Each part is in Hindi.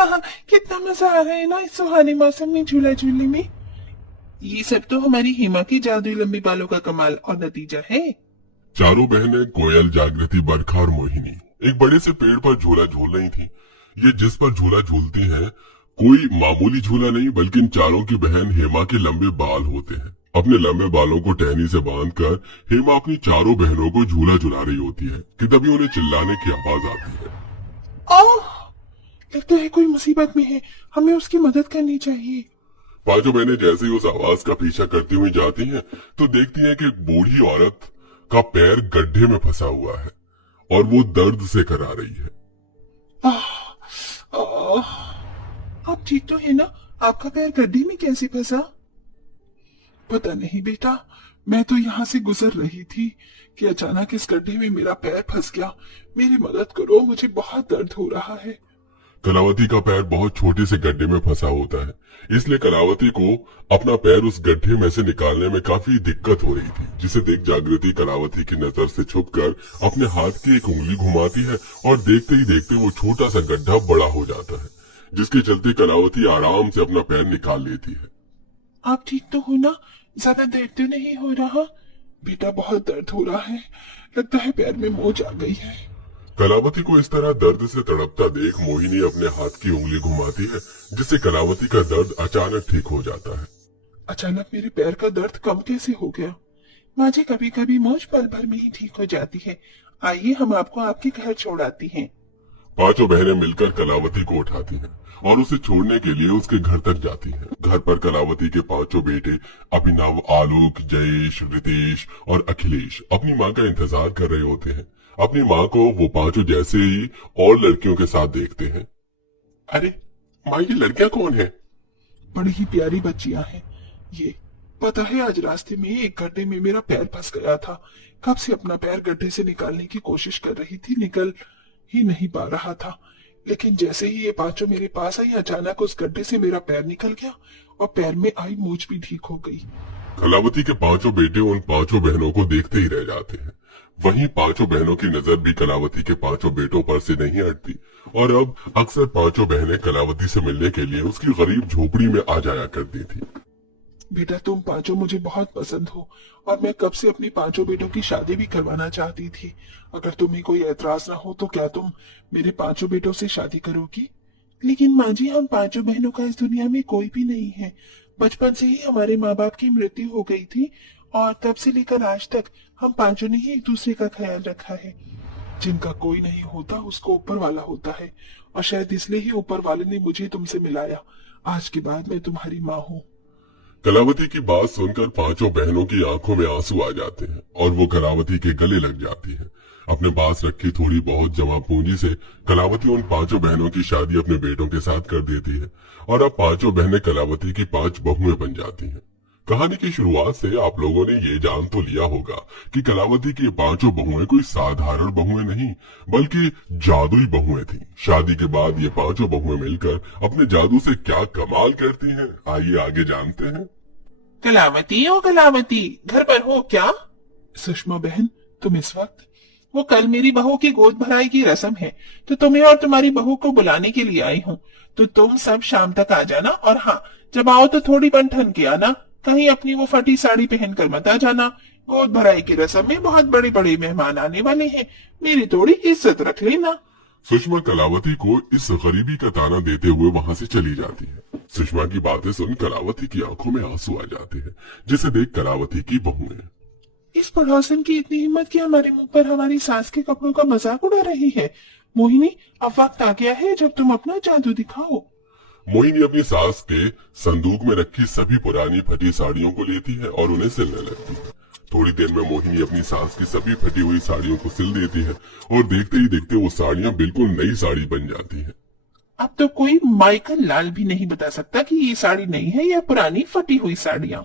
हाँ, कितना मजा आ रहा है ना इस सुहाने मौसम में झूला झूलने में। ये सब तो हमारी हेमा की जादुई लंबी बालों का कमाल और नतीजा है। चारों बहनें कोयल, जागृति, बरखा और मोहिनी एक बड़े से पेड़ पर झूला झूल रही थी। ये जिस पर झूला झूलती हैं कोई मामूली झूला नहीं, बल्कि इन चारों की बहन हेमा के लंबे बाल होते हैं। अपने लंबे बालों को टहनी से बांधकर हेमा अपनी चारों बहनों को झूला झुला रही होती है कि तभी उन्हें चिल्लाने की आवाज आती है। लगता है कोई मुसीबत में है, हमें उसकी मदद करनी चाहिए। पांचों बहनें जैसे ही उस आवाज का पीछा करती हुई जाती हैं तो देखती हैं कि एक बूढ़ी औरत का पैर गड्ढे में फंसा हुआ है और वो दर्द से करा रही है। आप ठीक तो है ना? आपका पैर गड्ढे में कैसे फंसा? पता नहीं बेटा, मैं तो यहाँ से गुजर रही थी कि अचानक इस गड्ढे में मेरा पैर फंस गया। मेरी मदद करो, मुझे बहुत दर्द हो रहा है। कलावती का पैर बहुत छोटे से गड्ढे में फंसा होता है, इसलिए कलावती को अपना पैर उस गड्ढे में से निकालने में काफी दिक्कत हो रही थी, जिसे देख जागृति कलावती की नजर से छुपकर अपने हाथ की एक उंगली घुमाती है और देखते ही देखते वो छोटा सा गड्ढा बड़ा हो जाता है, जिसके चलते कलावती आराम से अपना पैर निकाल लेती है। आप ठीक तो हो ना? ज्यादा दर्द तो नहीं हो रहा? बेटा बहुत दर्द हो रहा है, लगता है पैर में मोच आ गई है। कलावती को इस तरह दर्द से तड़पता देख मोहिनी अपने हाथ की उंगली घुमाती है, जिससे कलावती का दर्द अचानक ठीक हो जाता है। अचानक मेरे पैर का दर्द कम कैसे हो गया? माँ जी, कभी कभी मोच पल भर में ही ठीक हो जाती है। आइए हम आपको आपके घर छोड़ आती हैं। पांचों बहनें मिलकर कलावती को उठाती हैं और उसे छोड़ने के लिए उसके घर तक जाती हैं। घर पर कलावती के पांचों बेटे अभिनव, आलोक, जयेश, रितेश और अखिलेश अपनी माँ का इंतजार कर रहे होते हैं। अपनी माँ को वो पांचों जैसे ही और लड़कियों के साथ देखते हैं। अरे माँ, ये लड़कियां कौन है? बड़ी ही प्यारी बच्चियां हैं ये। पता है, आज रास्ते में एक गड्ढे में मेरा पैर फंस गया था। कब से अपना पैर गड्ढे से निकालने की कोशिश कर रही थी, निकल ही नहीं पा रहा था। लेकिन जैसे ही ये पांचों मेरे पास आई, अचानक उस गड्ढे से मेरा पैर निकल गया और पैर में आई मोच भी ठीक हो गई। कलावती के पांचों बेटे उन पांचों बहनों को देखते ही रह जाते हैं। वहीं पांचों बहनों की नजर भी कलावती के पांचों बेटों पर से नहीं हटती और अब अक्सर पांचों बहनें कलावती से मिलने के लिए उसकी गरीब झोपड़ी में आ जाया करती थी। बेटा, तुम पांचों मुझे बहुत पसंद हो और मैं कब से अपनी पांचों बेटों की शादी भी करवाना चाहती थी। अगर तुम्हें कोई एतराज ना हो तो क्या तुम मेरे पांचों बेटों से शादी करोगी? लेकिन माँ जी, हम पांचों बहनों का इस दुनिया में कोई भी नहीं है। बचपन से ही हमारे माँ बाप की मृत्यु हो गई थी और तब से लेकर आज तक हम पांचों ने ही एक दूसरे का ख्याल रखा है। जिनका कोई नहीं होता उसको ऊपर वाला होता है और शायद इसलिए ही ऊपर वाले ने मुझे तुमसे मिलाया। आज के बाद मैं तुम्हारी माँ हूँ। कलावती की बात सुनकर पांचों बहनों की आंखों में आंसू आ जाते हैं और वो कलावती के गले लग जाती है। अपने पास रखी थोड़ी बहुत जमा पूंजी से कलावती उन पांचों बहनों की शादी अपने बेटों के साथ कर देती है और अब पांचों बहनें कलावती की 5 बहुएं बन जाती हैं। कहानी की शुरुआत से आप लोगों ने ये जान तो लिया होगा कि कलावती की 5 बहुएं कोई साधारण बहुएं नहीं, बल्कि जादुई बहुएं थीं। शादी के बाद ये 5 बहुएं मिलकर अपने जादू से क्या कमाल करती हैं, आइए आगे जानते हैं। कलावती, ओ कलावती, घर पर हो क्या? सुषमा बहन, तुम इस वक्त? वो कल मेरी बहू की गोद भराई की रस्म है, तो तुम्हें और तुम्हारी बहू को बुलाने के लिए आई हूँ। तो तुम सब शाम तक आ जाना और हाँ, जब आओ तो थोड़ी बन ठन के आना। कहीं अपनी वो फटी साड़ी पहनकर मत आ जाना। गोद भराई की रस्म में बहुत बड़े बड़े मेहमान आने वाले हैं, मेरी थोड़ी इज्जत रख लेना। सुषमा कलावती को इस गरीबी का ताना देते हुए वहां से चली जाती है। सुषमा की बातें सुन कलावती की आंखों में आंसू आ जाते हैं, जिसे देख कलावती की बहुएं, इस पड़ोसन की इतनी हिम्मत कि हमारे मुंह पर हमारी सास के कपड़ों का मजाक उड़ा रही है। मोहिनी, अब वक्त आ गया है जब तुम अपना जादू दिखाओ। मोहिनी अपनी सास के संदूक में रखी सभी पुरानी फटी साड़ियों को लेती है और उन्हें सिलने लगती है। थोड़ी देर में मोहिनी अपनी सास की सभी फटी हुई साड़ियों को सिल देती है और देखते ही देखते वो साड़ियां बिल्कुल नई साड़ी बन जाती है। अब तो कोई माइकल लाल भी नहीं बता सकता कि ये साड़ी नई है या पुरानी फटी हुई साड़ियां।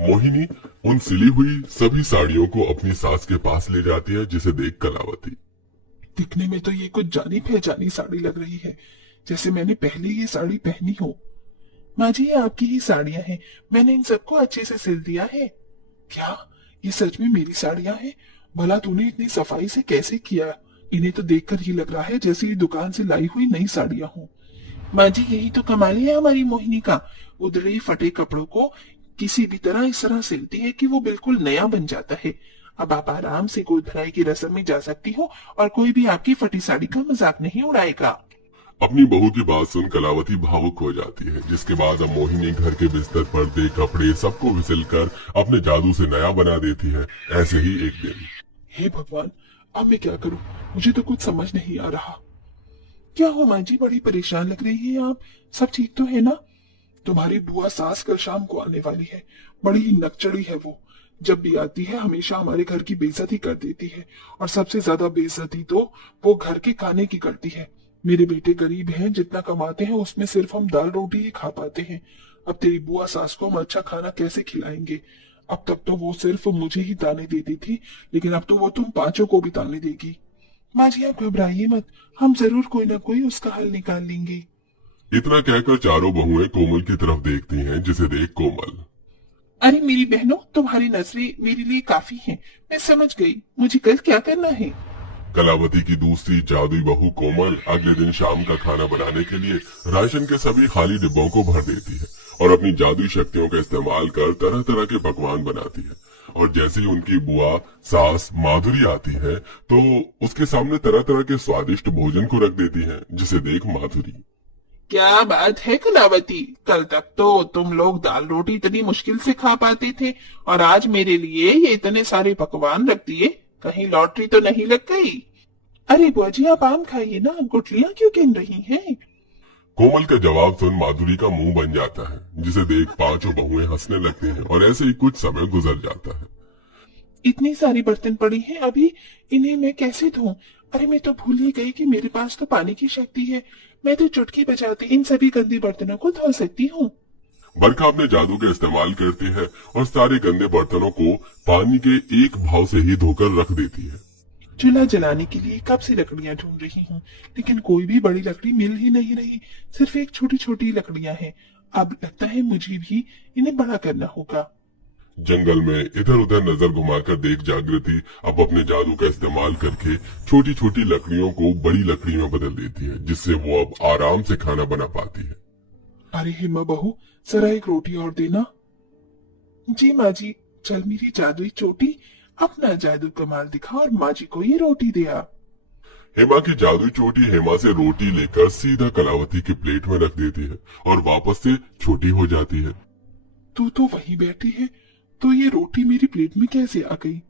मोहिनी उन सिली हुई सभी साड़ियों को अपनी सास के पास ले जाती है, जिसे देख कलावती, दिखने में तो ये कुछ जानी पहचानी साड़ी लग रही है, जैसे मैंने पहले ये साड़ी पहनी हो। माँ जी, ये आपकी ही साड़ियां हैं, मैंने इन सबको अच्छे से सिल दिया है। क्या ये सच में मेरी साड़ियां हैं? भला तूने इतनी सफाई से कैसे किया? इन्हें तो देखकर ही लग रहा है जैसे ये दुकान से लाई हुई नई साड़ियां हों। माँ जी यही तो कमाल है हमारी मोहिनी का। उधड़े फटे कपड़ों को किसी भी तरह इस तरह सिलती है कि वो बिल्कुल नया बन जाता है। अब आप आराम से गोद भराई की रस्म में जा सकती हो और कोई भी आपकी फटी साड़ी का मजाक नहीं उड़ाएगा। अपनी बहू की बात सुन कलावती भावुक हो जाती है, जिसके बाद अब मोहिनी घर के बिस्तर, पर्दे, कपड़े सबको विसिलकर अपने जादू से नया बना देती है। ऐसे ही एक दिन, हे भगवान, अब मैं क्या करूं? मुझे तो कुछ समझ नहीं आ रहा। क्या हो माँ जी, बड़ी परेशान लग रही है आप। सब ठीक तो है ना? तुम्हारी बुआ सास कल शाम को आने वाली है। बड़ी ही नकचड़ी है वो। जब भी आती है हमेशा हमारे घर की बेइज्जती कर देती है, और सबसे ज्यादा बेइज्जती तो वो घर के खाने की करती है। मेरे बेटे गरीब हैं, जितना कमाते हैं उसमें सिर्फ हम दाल रोटी ही खा पाते हैं। अब तेरी बुआ सास को हम अच्छा खाना कैसे खिलाएंगे? अब तक तो वो सिर्फ मुझे ही ताने देती थी, लेकिन अब तो वो तुम पांचों को भी ताने देगी। माँ जी आप घबराइए मत, हम जरूर कोई ना कोई उसका हल निकाल लेंगे। इतना कहकर चारों बहुएं कोमल की तरफ देखती हैं, जिसे देख कोमल, अरे मेरी बहनों, तुम्हारी नजरें मेरे लिए काफी हैं। मैं समझ गई, मुझे कल क्या करना है। कलावती की दूसरी जादुई बहू कोमल अगले दिन शाम का खाना बनाने के लिए राशन के सभी खाली डिब्बों को भर देती है और अपनी जादुई शक्तियों का इस्तेमाल कर तरह तरह के पकवान बनाती है। और जैसे ही उनकी बुआ सास माधुरी आती है तो उसके सामने तरह तरह के स्वादिष्ट भोजन को रख देती है, जिसे देख माधुरी, क्या बात है कलावती, कल तक तो तुम लोग दाल रोटी इतनी मुश्किल से खा पाते थे और आज मेरे लिए ये इतने सारे पकवान रख दिए। कहीं लॉटरी तो नहीं लग गई? अरे बुआ जी आप आम खाइए ना, गुठलियां क्यों गिन रही हैं? कोमल का जवाब सुन माधुरी का मुंह बन जाता है, जिसे देख पांचों बहुएं हंसने लगते हैं और ऐसे ही कुछ समय गुजर जाता है। इतनी सारी बर्तन पड़ी हैं अभी, इन्हें मैं कैसे धोऊं? अरे मैं तो भूल ही गई कि मेरे पास तो पानी की शक्ति है। मैं तो चुटकी बजाते इन सभी गंदे बर्तनों को धो सकती हूँ। बरखा अपने जादू का इस्तेमाल करती है और सारे गंदे बर्तनों को पानी के एक भाव से ही धोकर रख देती है। चूल्हा जलाने के लिए कब से लकड़ियां ढूंढ रही हूँ, लेकिन कोई भी बड़ी लकड़ी मिल ही नहीं रही। सिर्फ एक छोटी छोटी लकड़ियां हैं। अब लगता है मुझे भी इन्हें बड़ा करना होगा। जंगल में इधर उधर नजर घुमाकर देख जागृति अब अपने जादू का इस्तेमाल करके छोटी छोटी लकड़ियों को बड़ी लकड़ी में बदल देती है, जिससे वो अब आराम से खाना बना पाती है। अरे हिम्मा बहू, जरा एक रोटी और देना। जी माँ जी। चल मेरी जादुई चोटी, अपना जादू कमाल दिखा और माँ जी को ये रोटी दिया। हेमा की जादुई चोटी हेमा से रोटी लेकर सीधा कलावती की प्लेट में रख देती है और वापस से छोटी हो जाती है। तू तो वहीं बैठी है, तो ये रोटी मेरी प्लेट में कैसे आ गई?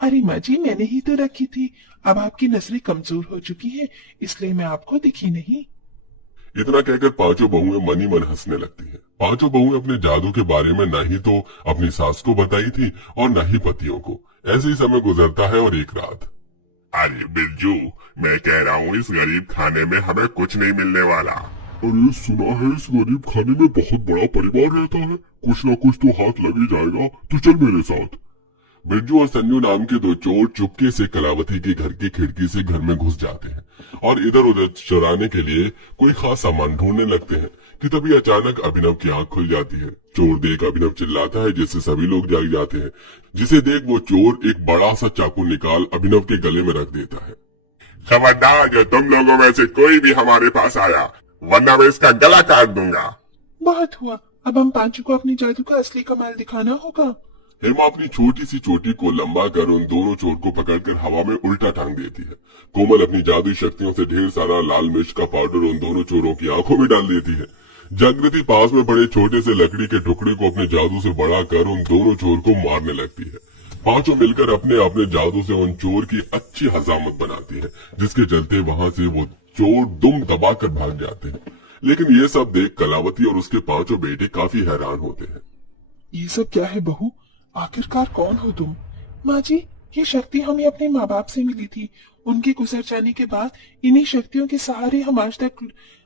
अरे माँ जी मैंने ही तो रखी थी। अब आपकी नजरें कमजोर हो चुकी हैं, इसलिए मैं आपको दिखी नहीं। इतना कहकर पांचों बहुएं मन ही मन हंसने लगती हैं। पांचों बहुएं अपने जादू के बारे में न ही तो अपनी सास को बताई थी और न ही पतियों को। ऐसे ही समय गुजरता है और एक रात, अरे बिरजू, मैं कह रहा हूँ इस गरीब खाने में हमें कुछ नहीं मिलने वाला। अरे सुना है इस गरीब खाने में बहुत बड़ा परिवार रहता है, कुछ ना कुछ तो हाथ लग ही जाएगा, तो चल मेरे साथ। बिरजू और संजू नाम के दो चोर चुपके से कलावती के घर की खिड़की से घर में घुस जाते हैं और इधर उधर चुराने के लिए कोई खास सामान ढूंढने लगते हैं कि तभी अचानक अभिनव की आंख खुल जाती है। चोर देख अभिनव चिल्लाता है, जिससे सभी लोग जाग जाते हैं, जिसे देख वो चोर एक बड़ा सा चाकू निकाल अभिनव के गले में रख देता है। खबरदार जो तुम लोगों में से कोई भी हमारे पास आया, वरना मैं इसका गला काट दूंगा। बहुत हुआ, अब हम पांचों को अपनी जादू का असली कमाल दिखाना होगा। हेमा अपनी छोटी सी चोटी को लंबा कर उन दोनों चोर को पकड़कर हवा में उल्टा टांग देती है। कोमल अपनी जादुई शक्तियों से ढेर सारा लाल मिर्च का पाउडर उन दोनों चोरों की आंखों में डाल देती है। जागृति पास में पड़े छोटे से लकड़ी के टुकड़े को अपने जादू से बड़ा कर उन दोनों चोर को मारने लगती है। पांचों मिलकर अपने अपने जादू से उन चोर की अच्छी हजामत बनाती है, जिसके चलते वहां से वो चोर दुम दबाकर भाग जाते हैं। लेकिन ये सब देख कलावती और उसके पांचों बेटे काफी हैरान होते हैं। ये सब क्या है बहू? आखिरकार कौन हो तुम? माँ जी, ये शक्ति हमें अपने माँ बाप से मिली थी। उनके गुजर जाने के बाद इन्हीं शक्तियों के सहारे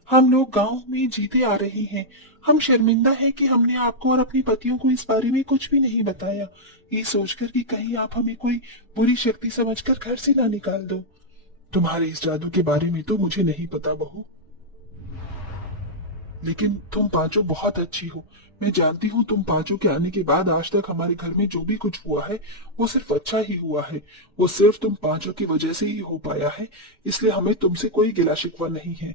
हम लोग गांव में जीते आ रहे हैं। हम शर्मिंदा हैं कि हमने आपको और अपने पतियों को इस बारे में कुछ भी नहीं बताया, ये सोचकर कि कहीं आप हमें कोई बुरी शक्ति समझकर घर से ना निकाल दो। तुम्हारे इस जादू के बारे में तो मुझे नहीं पता बहू, लेकिन तुम पांचों बहुत अच्छी हो। मैं जानती हूँ तुम पांचों के आने के बाद आज तक हमारे घर में जो भी कुछ हुआ है वो सिर्फ अच्छा ही हुआ है। वो सिर्फ तुम पांचों की वजह से ही हो पाया है, इसलिए हमें तुमसे कोई गिला शिकवा नहीं है।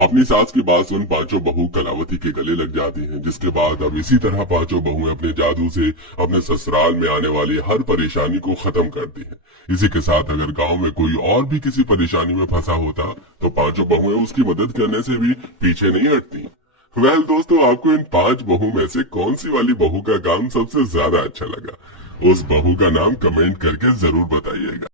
अपनी सास की बात सुन पांचों बहू कलावती के गले लग जाती हैं, जिसके बाद अब इसी तरह पांचों बहुएं अपने जादू से अपने ससुराल में आने वाली हर परेशानी को खत्म करती हैं। इसी के साथ अगर गांव में कोई और भी किसी परेशानी में फंसा होता तो पांचों बहुएं उसकी मदद करने से भी पीछे नहीं हटती। वेल दोस्तों, आपको इन 5 बहू में से कौन सी वाली बहू का काम सबसे ज्यादा अच्छा लगा? उस बहू का नाम कमेंट करके जरूर बताइएगा।